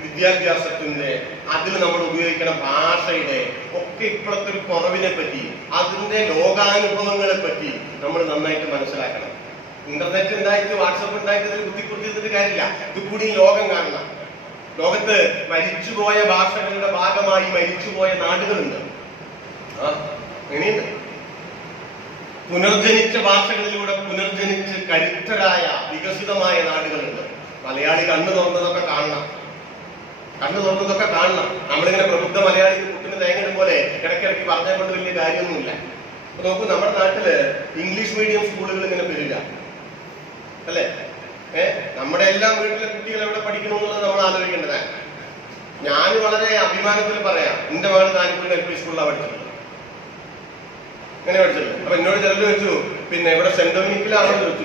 വിദ്യാഭ്യാസത്തിന്റെ, അതിൽ നമ്മൾ ഉപയോഗിക്കുന്ന ഭാഷയുടെ ഒക്കെ ഇപ്പോഴത്തെ ഒരു കുറവിനെ പറ്റി, അതിന്റെ ലോകാനുഭവങ്ങളെ പറ്റി നമ്മൾ നന്നായിട്ട് മനസ്സിലാക്കണം. ഇന്റർനെറ്റ് ഉണ്ടായിട്ട്, വാട്സപ്പ് ഉണ്ടായിട്ട് ഇതിൽ ബുദ്ധിമുട്ടിയിരുന്നിട്ട് കാര്യമില്ല. ഇത് കൂടി ലോകം കാണണം. ലോകത്ത് മരിച്ചുപോയ ഭാഷകളുടെ ഭാഗമായി മരിച്ചുപോയ നാടുകളുണ്ട്. എങ്ങനെയുണ്ട്? പുനർജനിച്ച ഭാഷകളിലൂടെ പുനർജനിച്ച് കരുത്തരായ വികസിതമായ നാടുകളുണ്ട്. മലയാളി കണ്ണു തുറന്നതൊക്കെ കാണണം, നമ്മളിങ്ങനെ പ്രബുദ്ധ മലയാളി കുട്ടിന് തേങ്ങടും പോലെ ഇടയ്ക്കിടയ്ക്ക് പറഞ്ഞാൽ കൊണ്ട് വലിയ കാര്യമൊന്നുമില്ല. അപ്പൊ നോക്കൂ, നമ്മുടെ നാട്ടില് ഇംഗ്ലീഷ് മീഡിയം സ്കൂളുകൾ ഇങ്ങനെ വരില്ല അല്ലെ? നമ്മുടെ എല്ലാം വീട്ടിലെ കുട്ടികൾ എവിടെ പഠിക്കണമെന്നുള്ളത് നമ്മൾ ആലോചിക്കേണ്ടതാണ്. ഞാൻ വളരെ അഭിമാനത്തിൽ പറയാം, എന്റെ മകൾ കാനിപ്പൂർ LP സ്കൂളിലാണ് പഠിച്ചത്. അങ്ങനെ പഠിച്ചത്. അപ്പൊ എന്നോട് ചിലർ ചോദിച്ചു, പിന്നെ ഇവിടെ സെന്റ് ഡൊമിനിക്കിലാണോ ചോദിച്ചു.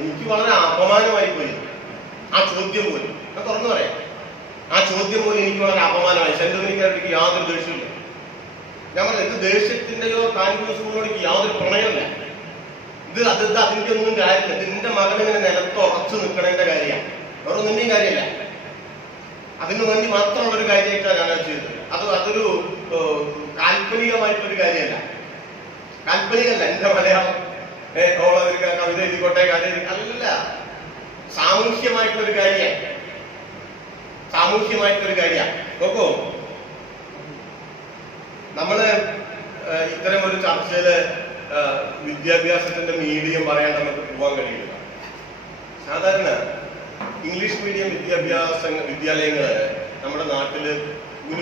എനിക്ക് വളരെ അപമാനമായി പോയി ആ ചോദ്യം പോലും. ഞാൻ തുറന്നു പറയാം, ആ ചോദ്യം പോലും എനിക്ക് വളരെ അപമാനമായി. സെന്റ് ഡൊമിനിക്കാർക്ക് യാതൊരു ദേഷ്യമില്ല. ഞാൻ പറഞ്ഞത്, ഇത് ദേഷ്യത്തിന്റെയോ കാനിപ്പൂർ സ്കൂളിനോട് യാതൊരു പ്രണയമില്ല. അതിന്റെ ഒന്നും കാര്യമില്ല. ഇത് നിന്റെ മകനിങ്ങനെ നിലത്ത് ഉറച്ചു നിൽക്കണേന്റെ കാര്യമാണ്, വേറെ ഒന്നിന്റെയും കാര്യമില്ല. അതിനു വേണ്ടി മാത്രമുള്ള ഒരു കാര്യമായിട്ടാണ് ഞാൻ ചെയ്തത്. അതൊരു കാൽപ്പനികമായിട്ടൊരു കാര്യമല്ല. എന്റെ മലയാളം കവിത എഴുതിക്കോട്ടെ, കാര്യം അല്ല, സാമൂഹ്യമായിട്ടുള്ളൊരു കാര്യമാണ്. നോക്കൂ, നമ്മള് ഇത്തരം ഒരു ചർച്ചയില് വിദ്യാഭ്യാസത്തിന്റെ മീഡിയം പറയാൻ നമുക്ക് പോകാൻ കഴിയില്ല. സാധാരണ ഇംഗ്ലീഷ് മീഡിയം വിദ്യാലയങ്ങള് നമ്മുടെ നാട്ടില്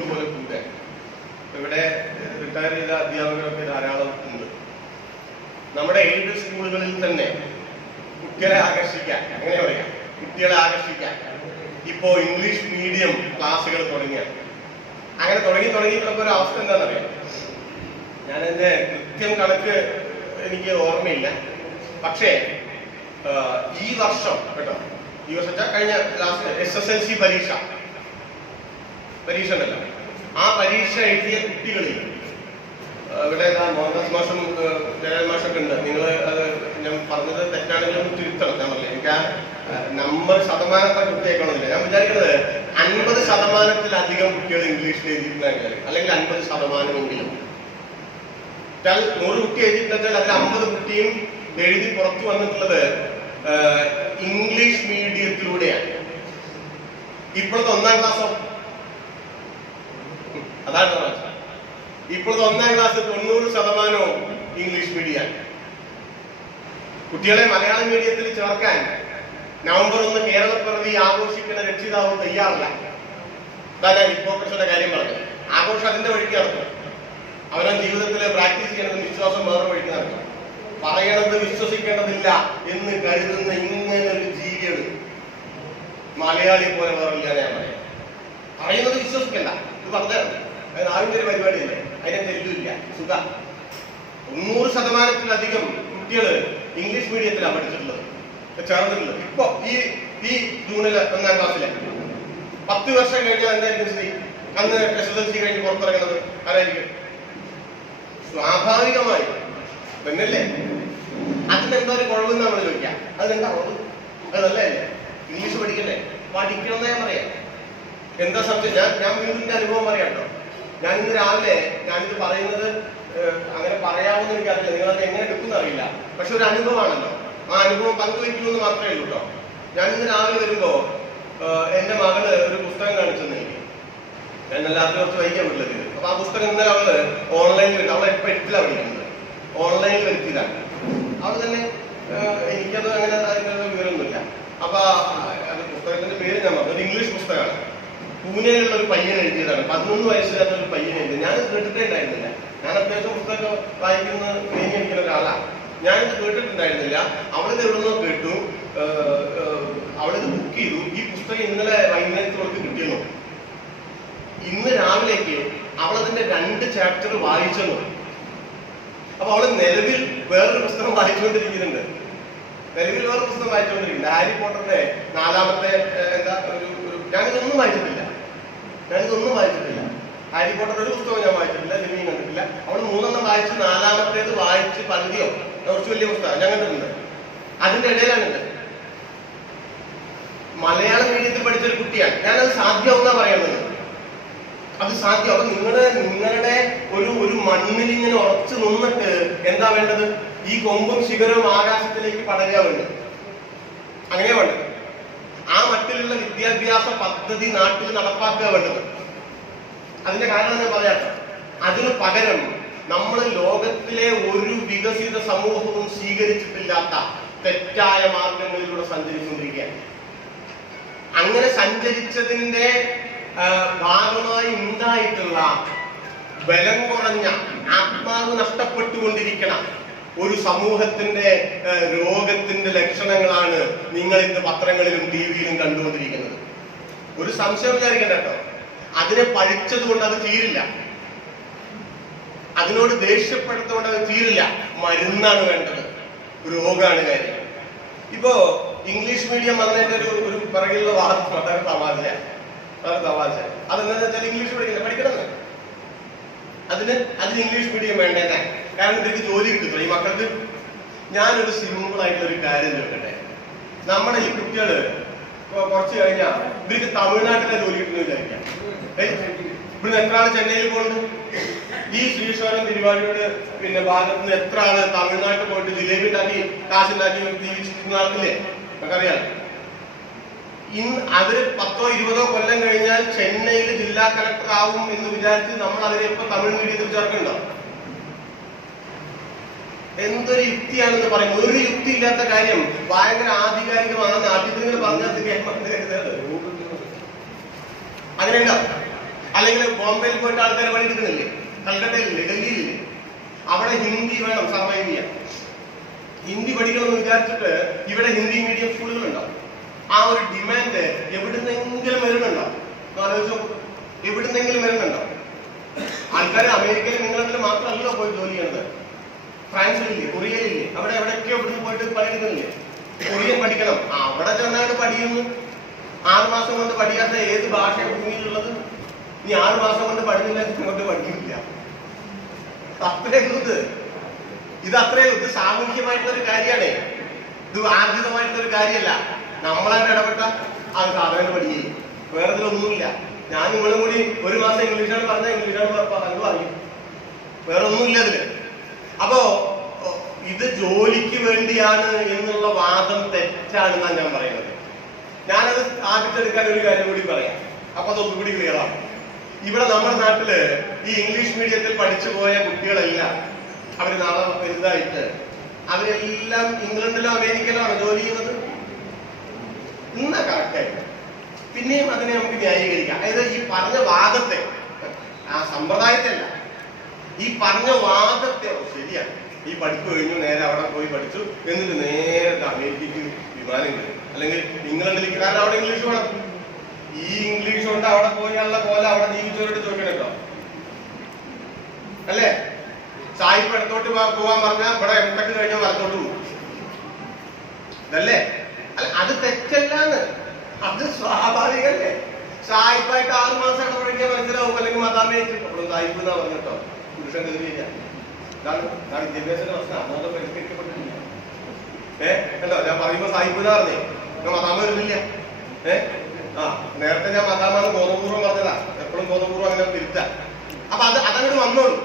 പോലെ കൂടെ. ഇവിടെ റിട്ടയർ ചെയ്ത അധ്യാപകരൊക്കെ ധാരാളം ഉണ്ട്. നമ്മുടെ എയ്ഡഡ് സ്കൂളുകളിൽ തന്നെ കുട്ടികളെ ആകർഷിക്കാൻ, അങ്ങനെ പറയാം, ഇപ്പോ ഇംഗ്ലീഷ് മീഡിയം ക്ലാസ്സുകൾ അങ്ങനെ തുടങ്ങിയിട്ടുള്ള ഒരു അവസ്ഥ എന്താണെന്നറിയാം. ഞാൻ എന്റെ കൃത്യം കണക്ക് എനിക്ക് ഓർമ്മയില്ല. പക്ഷേ ഈ വർഷം കഴിഞ്ഞ SSLC പരീക്ഷ ഉണ്ടല്ലോ, ആ പരീക്ഷ എഴുതിയ കുട്ടികളിൽ ഇവിടെ മോഹൻദാസ് മാഷും ജയരാജ് മാഷൊക്കെ ഉണ്ട്. നിങ്ങൾ അത് ഞാൻ പറഞ്ഞത് തെറ്റാണെങ്കിലും തിരുത്തണം. ഞാൻ പറഞ്ഞില്ല, എനിക്ക് ആ നമ്പർ ശതമാനത്തെ കുട്ടിയേക്കണമെന്നില്ല. ഞാൻ വിചാരിക്കുന്നത് 50% കുട്ടികൾ ഇംഗ്ലീഷിൽ എഴുതിയിട്ടുണ്ടെങ്കിൽ, അല്ലെങ്കിൽ 50% 100 കുട്ടി എഴുതിയിട്ടുണ്ടെങ്കിൽ അതിൽ 50 കുട്ടിയും എഴുതി പുറത്തു വന്നിട്ടുള്ളത് ഇംഗ്ലീഷ് മീഡിയത്തിലൂടെയാണ്. ഇപ്പോഴത്തെ 1ാം ക്ലാസ്സോ അതാണ് ഇപ്പോഴത്തെ 1ാം ക്ലാസ് 90% ഇംഗ്ലീഷ് മീഡിയം. കുട്ടികളെ മലയാളം മീഡിയത്തിൽ ചേർക്കാൻ നവംബർ 1 കേരളപ്പിറവി ആഘോഷിക്കുന്ന രക്ഷിതാവ് തയ്യാറില്ല. അതാണ് ഞാൻ ഹിപ്പോക്രസിയുടെ കാര്യം പറഞ്ഞത്. ആഘോഷം അതിന്റെ വഴിക്ക് നടക്കും. അവരുടെ ജീവിതത്തിൽ പ്രാക്ടീസ് ചെയ്യണത് വിശ്വാസം വേറെ വഴിക്ക് നടക്കും. പറയണത് വിശ്വസിക്കേണ്ടതില്ല എന്ന് കരുതുന്ന ഇങ്ങനെ ഒരു ജീവിയാണ് മലയാളിയെ പോലെ വേറില്ല. ഞാൻ പറയാം, പറയുന്നത് വിശ്വസിക്കണ്ട, ഇത് പറഞ്ഞാണ്. അത് ആരുടെ ഒരു പരിപാടിയല്ലേ, അതിനെ തെല്ലുമില്ല. സുഖ 90% കുട്ടികൾ ഇംഗ്ലീഷ് മീഡിയത്തിലാണ് പഠിച്ചിട്ടുള്ളത്, ചേർന്നിട്ടുള്ളത്. ഇപ്പൊ ഈ ജൂണിൽ 1ാം ക്ലാസ്സിലെ 10 വർഷം കഴിഞ്ഞാൽ എന്തായിരിക്കും സ്ഥിതി? അന്ന് SSLC കഴിഞ്ഞ് പുറത്തിറങ്ങുന്നത് ആരായിരിക്കും? സ്വാഭാവികമായി പെണ്ണല്ലേ. അതിനെന്താ ഒരു കുഴവെന്ന് നമ്മൾ ചോദിക്കാം. അതിനെന്താ കുഴവ്? അത് നല്ലതല്ലേ? ഇംഗ്ലീഷ് പഠിക്കണ്ടേ? പഠിക്കണമെന്ന് ഞാൻ പറയാം. എന്താ സംശയം? ഞാൻ വീടിന്റെ അനുഭവം പറയാം കേട്ടോ. ഞാൻ ഇന്ന് രാവിലെ ഞാനിത് പറയുന്നത് അങ്ങനെ പറയാമെന്ന് എനിക്കറിയില്ല, നിങ്ങളത് എങ്ങനെ എടുക്കുന്ന അറിയില്ല. പക്ഷെ ഒരു അനുഭവമാണല്ലോ, ആ അനുഭവം പങ്കുവയ്ക്കുമെന്ന് മാത്രമേ ഉള്ളൂ കേട്ടോ. ഞാൻ ഇന്ന് രാവിലെ വരുമ്പോ എന്റെ മകള് ഒരു പുസ്തകം കാണിച്ചെന്ന് എനിക്ക്. ഞാൻ എല്ലാവർക്കും കുറച്ച് വൈകാൻ പറ്റില്ല. അപ്പൊ ആ പുസ്തകം ഇന്നലെ അവള് ഓൺലൈനിൽ, അവളെ ഇപ്പൊ 8ലാണ് പഠിക്കുന്നത്, ഓൺലൈനിൽ വരുത്തിയതാണ്. അവൾ തന്നെ എനിക്കത് അങ്ങനെ അതിന്റെ വിവരമൊന്നുമില്ല. അപ്പൊ അത് പുസ്തകത്തിന്റെ പേര് ഞാൻ പറഞ്ഞു, ഒരു ഇംഗ്ലീഷ് പുസ്തകമാണ്. പൂനെയിലുള്ള ഒരു പയ്യൻ എഴുതിയതാണ്. 11 വയസ്സുകാരൻ ഒരു പയ്യൻ എഴുതിയത്. ഞാനിത് കേട്ടിട്ടേ ഉണ്ടായിരുന്നില്ല. ഞാൻ അത്യാവശ്യം പുസ്തകം വായിക്കുന്ന കഴിഞ്ഞിരിക്കുന്ന ഒരാളാണ്. ഞാനിത് കേട്ടിട്ടുണ്ടായിരുന്നില്ല. അവളിത് എവിടുന്നോ കേട്ടു, അവളിത് ബുക്ക് ചെയ്തു. ഈ പുസ്തകം ഇന്നലെ വൈകുന്നേരത്തോൾക്ക് കിട്ടിയെന്നു. ഇന്ന് രാവിലേക്ക് അവളതിന്റെ 2 ചാപ്റ്റർ വായിച്ചെന്നു. അപ്പൊ അവള് നിലവിൽ വേറൊരു പുസ്തകം വായിച്ചുകൊണ്ടിരിക്കുന്നുണ്ട്. ഹാരി പോട്ടറിന്റെ 4ാമത്തെ ഞാനിതൊന്നും വായിച്ചിട്ടില്ല. ഹാരി പോട്ടർ ഒരു പുസ്തകം ഞാൻ വായിച്ചിട്ടില്ല, സിനിമയും കണ്ടിട്ടില്ല. അവള് 3 വായിച്ച് 4ാമത്തേത് വായിച്ച് പകുതിയോ, കുറച്ച് വലിയ പുസ്തകം ഞാൻ കണ്ടിട്ടുണ്ട്. അതിന്റെ ഇടയിലാണിത്. മലയാളം മീഡിയത്തിൽ പഠിച്ചൊരു കുട്ടിയാണ്. ഞാനത് സാധ്യമാവുന്ന പറയുന്നത്. അത് സാധ്യം. അപ്പൊ നിങ്ങളുടെ ഒരു മണ്ണിൽ ഇങ്ങനെ ഉറച്ചു നിന്നിട്ട് എന്താ വേണ്ടത്? ഈ കൊമ്പും ശിഖരവും ആകാശത്തിലേക്ക് പടരുക വേണ്ടത്. അങ്ങനെ വേണ്ടത്. ആ മട്ടിലുള്ള വിദ്യാഭ്യാസ പദ്ധതി നാട്ടിൽ നടപ്പാക്കുക വേണ്ടത്. അതിന്റെ കാരണം ഞാൻ പറയാം. അതിന് പകരം നമ്മൾ ലോകത്തിലെ ഒരു വികസിത സമൂഹവും സ്വീകരിച്ചിട്ടില്ലാത്ത തെറ്റായ മാർഗങ്ങളിലൂടെ സഞ്ചരിച്ചുകൊണ്ടിരിക്കുകയാണ്. അങ്ങനെ സഞ്ചരിച്ചതിന്റെ ഭാഗമായി ഉണ്ടായിട്ടുള്ള ബലം കുറഞ്ഞ, ആത്മാവ് നഷ്ടപ്പെട്ടുകൊണ്ടിരിക്കണം ഒരു സമൂഹത്തിന്റെ രോഗത്തിന്റെ ലക്ഷണങ്ങളാണ് നിങ്ങൾ ഇന്ന് പത്രങ്ങളിലും ടി വിയിലും കണ്ടുകൊണ്ടിരിക്കുന്നത്. ഒരു സംശയം വിചാരിക്കണ്ട കേട്ടോ, അതിനെ പഴിച്ചത് കൊണ്ട് അത് തീരില്ല, അതിനോട് ദേഷ്യപ്പെടുത്തുകൊണ്ട് അത് തീരില്ല. മരുന്നാണ് വേണ്ടത്, രോഗമാണ് കാര്യം. ഇപ്പോ ഇംഗ്ലീഷ് മീഡിയം വന്നതിന്റെ ഒരു പിറകിലുള്ള വാദം വളരെ തമാശയാണ്. അതെന്താണെന്ന് വെച്ചാൽ ഇംഗ്ലീഷ് പഠിക്കണം, അതിന് ഇംഗ്ലീഷ് മീഡിയം വേണ്ടേ? കാരണം ഇവർക്ക് ജോലി കിട്ടും ഈ മക്കൾക്ക്. ഞാനൊരു സിമ്പിൾ ആയിട്ടുള്ള ഒരു കാര്യം ചോദിക്കട്ടെ. നമ്മുടെ ഈ കുട്ടികള് കുറച്ച് കഴിഞ്ഞാൽ ഇവർക്ക് തമിഴ്നാട്ടിലെ ജോലി കിട്ടുന്ന വിചാരിക്കാം. ഇവിടുന്ന് എത്ര ആള് ചെന്നൈയിൽ പോകുന്നുണ്ട്? ഈ ശ്രീശ്വരം തിരുവാടിയുടെ ഭാഗത്ത് നിന്ന് എത്ര ആള് തമിഴ്നാട്ടിൽ പോയിട്ട് ജിലേബി ഉണ്ടാക്കി കാശുണ്ടാക്കി ജീവിച്ചിരിക്കുന്ന ആൾക്കില്ലേ? നമുക്കറിയാം. അവര് 10-20 കൊല്ലം കഴിഞ്ഞാൽ ചെന്നൈയിൽ ജില്ലാ കളക്ടർ ആവും എന്ന് വിചാരിച്ച് നമ്മൾ അവരെ ഇപ്പൊ തമിഴ് മീഡിയത്തിൽ ചേർക്കണ്ടോ? എന്തൊരു യുക്തിയാണെന്ന് പറയും. ഒരു യുക്തി ഇല്ലാത്ത കാര്യം ഭയങ്കര ആധികാരികമാണ്. നാട്ടിൽ നിങ്ങൾ പറഞ്ഞാൽ അങ്ങനെയുണ്ടോ? അല്ലെങ്കിൽ ബോംബെയിൽ പോയിട്ട് ആൾക്കാർ പണിയെടുക്കുന്നില്ലേ? കൽക്കട്ടയിലില്ലേ? ഡൽഹിയിലില്ലേ? അവിടെ ഹിന്ദി വേണം സർവൈവ് ചെയ്യാൻ. ഹിന്ദി പഠിക്കണമെന്ന് വിചാരിച്ചിട്ട് ഇവിടെ ഹിന്ദി മീഡിയം സ്കൂളുകളുണ്ടാവും. ആ ഒരു ഡിമാൻഡ് എവിടുന്നെങ്കിലും വരുന്നുണ്ടോ? ആലോചിച്ചോ, എവിടുന്നെങ്കിലും വരുന്നുണ്ടോ? ആൾക്കാർ അമേരിക്കയിലും ഇംഗ്ലണ്ടിലും മാത്രമല്ലല്ലോ പോയി ജോലി ചെയ്യുന്നത്. ഫ്രാൻസിലില്ലേ, കൊറിയയിലില്ലേ, അവിടെ എവിടെയൊക്കെയോ ഇവിടുന്ന് പോയിട്ട് പഠിക്കുന്നില്ലേ? കൊറിയൻ പഠിക്കണം, അവിടെ ചെന്നാണ് പഠിക്കുന്നു. 6 മാസം കൊണ്ട് പഠിക്കാത്ത ഏത് ഭാഷയാണ് ഭൂമിയിലുള്ളത്? ഇനി 6 മാസം കൊണ്ട് പഠിച്ചില്ല കൊണ്ട് പഠിക്കുന്നില്ല. അത്രേ ഉള്ളത്. ഇത് അത്രേ ഇത് സാമൂഹ്യമായിട്ടുള്ള ഒരു കാര്യമാണ്. ഇത് ആർജിതമായിട്ടുള്ള ഒരു കാര്യമല്ല. നമ്മളായിട്ട് ഇടപെട്ട അത് സാധാരണ പഠിക്കുകയും വേറെ ഇതിലൊന്നുമില്ല. ഞാൻ നിങ്ങളും കൂടി 1 മാസം ഇംഗ്ലീഷാണ് പറഞ്ഞാൽ ഇംഗ്ലീഷാണ് പറയും, വേറെ ഒന്നുമില്ല അതില്. അപ്പോ ഇത് ജോലിക്ക് വേണ്ടിയാണ് എന്നുള്ള വാദം തെറ്റാണെന്നാണ് ഞാൻ പറയുന്നത്. ഞാനത് ആദ്യത്തെടുക്കാൻ ഒരു കാര്യം കൂടി പറയാം, അപ്പൊ അതൊന്നുകൂടി ക്ലിയർ ആണ്. ഇവിടെ നമ്മുടെ നാട്ടില് ഈ ഇംഗ്ലീഷ് മീഡിയത്തിൽ പഠിച്ചു പോയ കുട്ടികളെല്ലാം അവര് നാളെ വലുതായിട്ട് അവരെല്ലാം ഇംഗ്ലണ്ടിലോ അമേരിക്കയിലോ ആണ് ജോലി ചെയ്യുന്നത്. ഇന്ന കറക്റ്റായിട്ട് പിന്നെയും അതിനെ നമുക്ക് ന്യായീകരിക്കാം. അതായത് ഈ പറഞ്ഞ വാദത്തെ, ആ സമ്പ്രദായത്തെ അല്ല, ഈ പറഞ്ഞ വാദത്തെ. ശരിയാണ്, ഈ പഠിപ്പ് കഴിഞ്ഞു നേരെ അവിടെ പോയി പഠിച്ചു, എന്നിട്ട് നേരെ അമേരിക്കക്ക് വിമാനം കയറി, അല്ലെങ്കിൽ ഇംഗ്ലണ്ടിലേക്ക്. കാരണം അവിടെ ഇംഗ്ലീഷ് വേണം. ഈ ഇംഗ്ലീഷ് കൊണ്ട് അവിടെ പോയാലുള്ള പോലെ അവിടെ ജീവിച്ചവരോട് ചോദിക്കണല്ലോ, അല്ലേ? സായിപ്പ് ഇടത്തോട്ട് പോവാൻ പറഞ്ഞാൽ ഇവിടെ എട്ടക്ക് കഴിഞ്ഞാൽ വലത്തോട്ട് പോകും, ഇതല്ലേ? അല്ല, അത് തെറ്റല്ലാന്ന്, അത് സ്വാഭാവികല്ലേ? സായിപ്പായിട്ട് 6 മാസം ഇടപഴകിയാൽ മനസ്സിലാവും, അല്ലെങ്കിൽ മതാമേറ്റ് അപ്പോഴും സായിപ്പ് എന്നാ പറഞ്ഞിട്ടോ പുരുഷൻ കയറിയില്ല. ഇതാണ് വിദ്യാഭ്യാസത്തിന്റെ പ്രശ്നം. അതുകൊണ്ട് പരിഷ്കരിക്കപ്പെട്ടിട്ടില്ല. കണ്ടോ, ഞാൻ പറയുമ്പോ സായിപ്പ് എന്നാ പറഞ്ഞേ, മതാമ വരുന്നില്ല. നേരത്തെ ഞാൻ മതാമാന്ന് ബോധപൂർവ്വം പറഞ്ഞതാ, എപ്പോഴും ബോധപൂർവ്വം അങ്ങനെ തിരുത്താം. അപ്പൊ അതങ്ങോട്ട് വന്നോളൂ,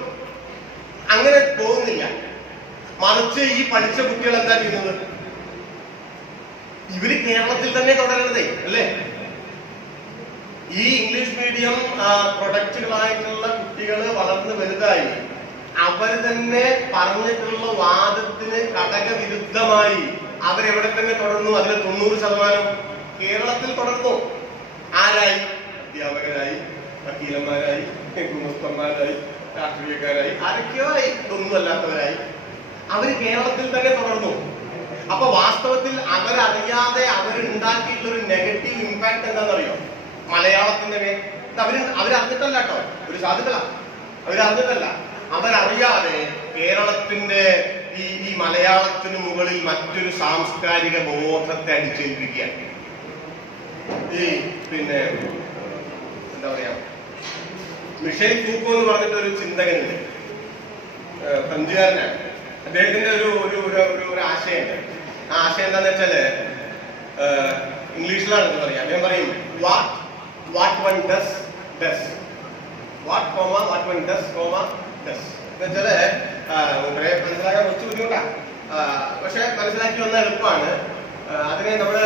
അങ്ങനെ പോകുന്നില്ല. മറിച്ച് ഈ പഠിച്ച കുട്ടികൾ എന്താ ചെയ്യുന്നത്? ഇവര് കേരളത്തിൽ തന്നെ തുടരുന്നതേ അല്ലേ? ഈ ഇംഗ്ലീഷ് മീഡിയം പ്രൊഡക്റ്റുകളായിട്ടുള്ള കുട്ടികൾ വളർന്ന് വലുതായി അവര് തന്നെ പറഞ്ഞിട്ടുള്ള വാദത്തിന് ഘടകവിരുദ്ധമായി അവരെവിടെ തന്നെ തുടർന്നു. അതിൽ 90% കേരളത്തിൽ തുടർന്നു. ആരായി? അധ്യാപകരായി, വക്കീലന്മാരായി, ഗുമസ്തന്മാരായി, രാഷ്ട്രീയക്കാരായി, ആരൊക്കെയോ ആയി, ഇതൊന്നുമല്ലാത്തവരായി അവര് കേരളത്തിൽ തന്നെ തുടർന്നു. അപ്പൊ വാസ്തവത്തിൽ അവരറിയാതെ അവരുണ്ടാക്കിയിട്ടുള്ള ഒരു നെഗറ്റീവ് ഇമ്പാക്ട് എന്താണെന്നറിയോ? മലയാളത്തിന്റെ മേൽ അവരറിഞ്ഞിട്ടല്ല കേട്ടോ, ഒരു സാധുക്കളാ, അവരറിഞ്ഞിട്ടല്ല, അവരറിയാതെ കേരളത്തിന്റെ ഈ മലയാളത്തിന് മുകളിൽ മറ്റൊരു സാംസ്കാരിക ബോധത്തെ അടിച്ചേൽപ്പിക്കുകയാണ്. ഈ എന്താ പറയാ, മിഷേൽ ഫൂക്കോ എന്ന് പറഞ്ഞിട്ടൊരു ചിന്തകനുണ്ട്, ഫ്രഞ്ചുകാരനാണ്. അദ്ദേഹത്തിന്റെ ഒരു ആശയമുണ്ട്. ആ ആശയം എന്താന്ന് വെച്ചാല് ഇംഗ്ലീഷിലാണ് എന്ന് പറയാം. അദ്ദേഹം പറയും what one does does, what one does does എന്ന് വെച്ചാല് മനസ്സിലാക്കാൻ കുറച്ച് ബുദ്ധിമുട്ടാണ്, പക്ഷെ മനസ്സിലാക്കി വന്ന എളുപ്പമാണ്. അതിനെ നമ്മള്